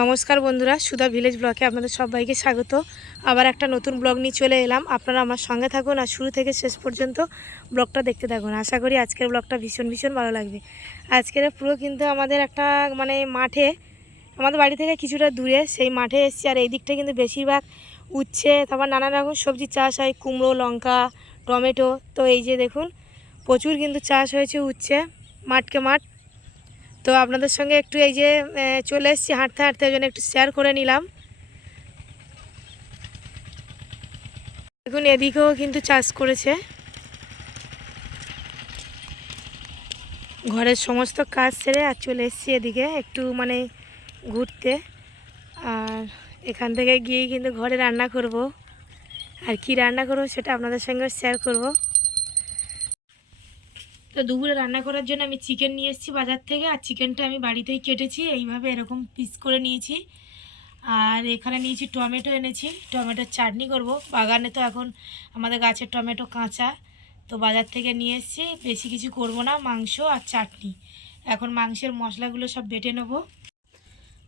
নমস্কার বন্ধুরা, সুধা ভিলেজ ব্লকে আপনাদের সবাইকে স্বাগত। আবার একটা নতুন ব্লগ নিয়ে চলে এলাম। আপনারা আমার সঙ্গে থাকুন আর শুরু থেকে শেষ পর্যন্ত ব্লগটা দেখতে থাকুন। আশা করি আজকের ব্লগটা ভীষণ ভীষণ ভালো লাগবে। আজকের পুরো কিন্তু আমাদের একটা মানে মাঠে, আমাদের বাড়ি থেকে কিছুটা দূরে সেই মাঠে এসেছি আর এই দিকটা কিন্তু বেশিরভাগ উচ্ছে, তারপর নানা রকম সবজি চাষ হয়, কুমড়ো, লঙ্কা, টমেটো। তো এই যে দেখুন, প্রচুর কিন্তু চাষ হয়েছে উচ্ছে, মাঠকে মাঠ। তো আপনাদের সঙ্গে একটু এই যে চলে এসেছি, হাঁটতে হাঁটতে, ওই জন্য একটু শেয়ার করে নিলাম। দেখুন, এদিকেও কিন্তু চাষ করেছে। ঘরের সমস্ত কাজ সেরে আর চলে এসেছি এদিকে, একটু মানে ঘুরতে। আর এখান থেকে গিয়েই কিন্তু ঘরে রান্না করব। আর কি রান্না করব সেটা আপনাদের সঙ্গে শেয়ার করব। তো দুপুরে রান্না করার জন্য আমি চিকেন নিয়ে এসেছি বাজার থেকে, আর চিকেনটা আমি বাড়িতেই কেটেছি, এইভাবে এরকম পিস করে নিয়েছি। আর এখানে নিয়েছি টমেটো এনেছি, টমেটোর চাটনি করব। বাগানে তো এখন আমাদের গাছের টমেটো কাঁচা, তো বাজার থেকে নিয়ে এসেছি। বেশি কিছু করব না, মাংস আর চাটনি। এখন মাংসের মশলাগুলো সব বেটে নেব।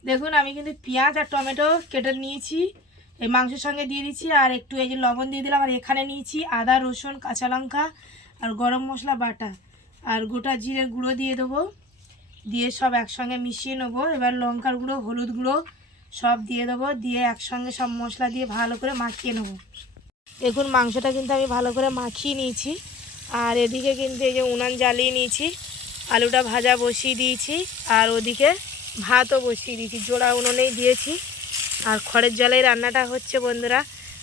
দেখুন, আমি কিন্তু পেঁয়াজ আর টমেটো কেটে নিয়েছি, এই মাংসের সঙ্গে দিয়ে দিচ্ছি আর একটু এই যে লবণ দিয়ে দিলাম, আর এখানে নিয়েছি আদা, রসুন, কাঁচা লঙ্কা আর গরম মশলা, বাটা। আর গোটা জিরে গুঁড়ো দিয়ে দেবো। দিয়ে সব একসঙ্গে মিশিয়ে নেব। এবার লঙ্কার গুঁড়ো, হলুদ গুঁড়ো সব দিয়ে দেবো। দিয়ে একসঙ্গে সব মশলা দিয়ে ভালো করে মাখিয়ে নেব। দেখুন, মাংসটা কিন্তু আমি ভালো করে মাখিয়ে নিয়েছি। আর এদিকে কিন্তু এই যে উনান জ্বালিয়ে নিয়েছি। আলুটা ভাজা বসিয়ে দিয়েছি। আর ওদিকে ভাতও বসিয়ে দিয়েছি। জোড়া উনুনেই দিয়েছি। আর খড়ের জলেই রান্নাটা হচ্ছে বন্ধুরা।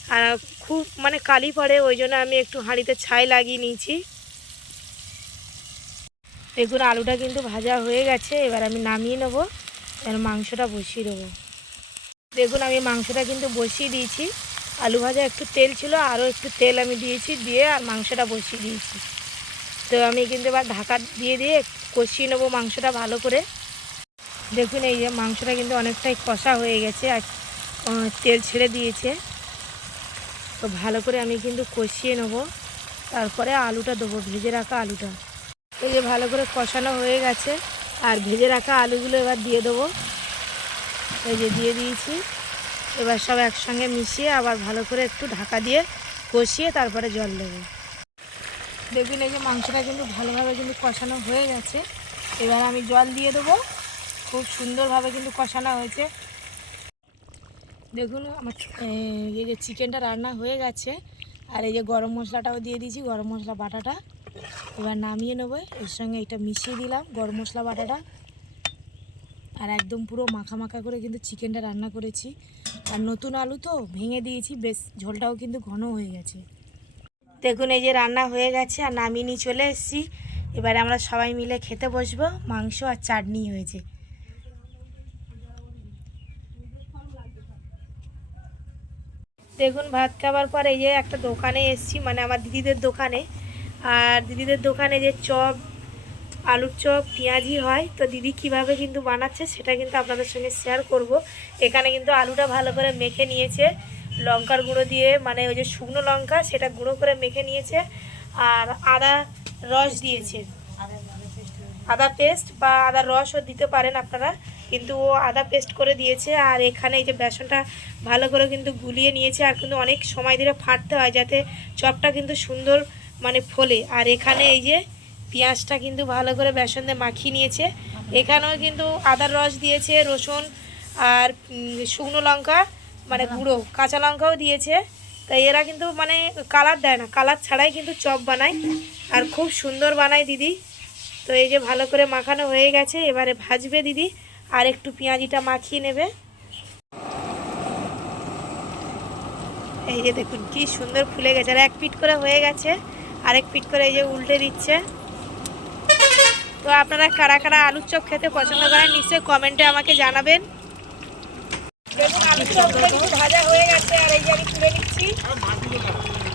আর খুব মানে কালি পড়ে, ওই জন্য আমি একটু হাঁড়িতে ছাই লাগিয়ে নিয়েছি। দেখুন, আলুটা কিন্তু ভাজা হয়ে গেছে, এবার আমি নামিয়ে নেব, এবার মাংসটা বসিয়ে দেবো। দেখুন, আমি মাংসটা কিন্তু বসিয়ে দিয়েছি। আলু ভাজা একটু তেল ছিল, আরও একটু তেল আমি দিয়েছি, দিয়ে আর মাংসটা বসিয়ে দিয়েছি। তো আমি কিন্তু এবার ঢাকা দিয়ে দিয়ে কষিয়ে নেব মাংসটা ভালো করে। দেখুন, এই যে মাংসটা কিন্তু অনেকটাই কষা হয়ে গেছে আর তেল ছেড়ে দিয়েছে। তো ভালো করে আমি কিন্তু কষিয়ে নেব। তারপরে আলুটা দেবো, ভেজে রাখা আলুটা। এই যে ভালো করে কষানো হয়ে গেছে। আর ভেজে রাখা আলুগুলো এবার দিয়ে দেবো। এই যে দিয়ে দিয়েছি। এবার সব একসঙ্গে মিশিয়ে আবার ভালো করে একটু ঢাকা দিয়ে কষিয়ে তারপরে জল দেবো। দেখুন, এই যে মাংসটা কিন্তু ভালোভাবে কিন্তু কষানো হয়ে গেছে। এবার আমি জল দিয়ে দেবো। খুব সুন্দরভাবে কিন্তু কষানো হয়েছে। দেখুন, আমার এই এই যে চিকেনটা রান্না হয়ে গেছে। আর এই যে গরম মশলাটাও দিয়ে দিয়েছি, গরম মশলা বাটাটা। এবার নামিয়ে নেব। এর সঙ্গে এটা মিশিয়ে দিলাম, গরম মশলা বাটাটা। আর একদম পুরো মাখা মাখা করে কিন্তু চিকেনটা রান্না করেছি। আর নতুন আলু তো ভেঙে দিয়েছি, বেশ ঝোলটাও কিন্তু ঘন হয়ে গেছে। দেখুন, এই যে রান্না হয়ে গেছে, আর নামিয়ে নিয়ে চলে এসেছি। এবারে আমরা সবাই মিলে খেতে বসবো, মাংস আর চাটনি হয়েছে। দেখুন, ভাত খাবার পর এই যে একটা দোকানে এসেছি মানে আমার দিদিদের দোকানে। আর দিদিদের দোকানে যে চপ, আলুর চপ পেঁয়াজি হয়, তো দিদি কীভাবে কিন্তু বানাচ্ছে সেটা কিন্তু আপনাদের সঙ্গে শেয়ার করব। এখানে কিন্তু আলুটা ভালো করে মেখে নিয়েছে। লঙ্কার গুঁড়ো দিয়ে মানে ওই যে শুকনো লঙ্কা, সেটা গুঁড়ো করে মেখে নিয়েছে। আর আদা রস দিয়েছে। আদা পেস্ট বা আদা রসও দিতে পারেন আপনারা, কিন্তু ও আদা পেস্ট করে দিয়েছে। আর এখানে এই যে বেসনটা ভালো করে কিন্তু গুলিয়ে নিয়েছে। আর কিন্তু অনেক সময় ধরে ফাটতে হয় যাতে চপটা কিন্তু সুন্দর মানে ফোলে। আর এখানে এই যে পেঁয়াজটা কিন্তু ভালো করে বেসন দিয়ে মাখিয়ে নিয়েছে। এখানেও কিন্তু আদার রস দিয়েছে, রসুন আর শুকনো লঙ্কা মানে গুঁড়ো, কাঁচা লঙ্কাও দিয়েছে। তাই এরা কিন্তু মানে কালার দেয় না। কালার ছাড়াই কিন্তু চপ বানায়। আর খুব সুন্দর বানায় দিদি। তো এই যে ভালো করে মাখানো হয়ে গেছে, এবারে ভাজবে দিদি। আর একটু পেঁয়াজিটা মাখিয়ে নেবে। এই যে দেখুন, কি সুন্দর ফুলে গেছে। আর এক পিট করে হয়ে গেছে। আরেক ফিট করে এই যে উল্টে দিচ্ছে। তো আপনারা কারা কারা আলুর চপ খেতে পছন্দ করেন, নিশ্চয়ই কমেন্টে আমাকে জানাবেন। দেখুন, আলুর চপগুলো কিন্তু ভাজা হয়ে গেছে, আর এই যে আমি তুলে নিচ্ছি।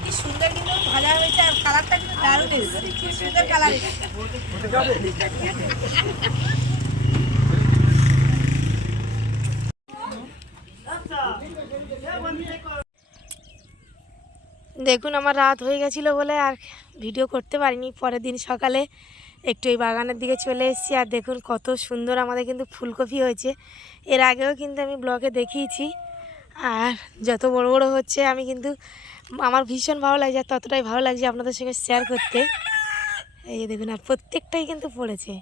কি সুন্দর কিন্তু ভাজা হয়েছে, আর কালারটা কিন্তু দারুণ কালার দেখুন আমার রাত হয়ে গেছিল বলে আর ভিডিও করতে পারিনি। পরের দিন সকালে একটু এই বাগানের দিকে চলে এসেছি আর দেখুন কত সুন্দর আমাদের কিন্তু ফুলকপি হয়েছে। এর আগেও কিন্তু আমি ব্লগে দেখিয়েছি আর যত বড় বড় হচ্ছে আমি কিন্তু আমার ভীষণ ভালো লাগছে আর ততটাই ভালো লাগছে আপনাদের সঙ্গে শেয়ার করতে। এই যে দেখুন আর প্রত্যেকটাই কিন্তু পড়েছে।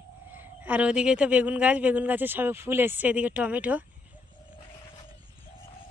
আর ওদিকে তো বেগুন গাছ, বেগুন গাছে সবে ফুল এসছে, এদিকে টমেটো।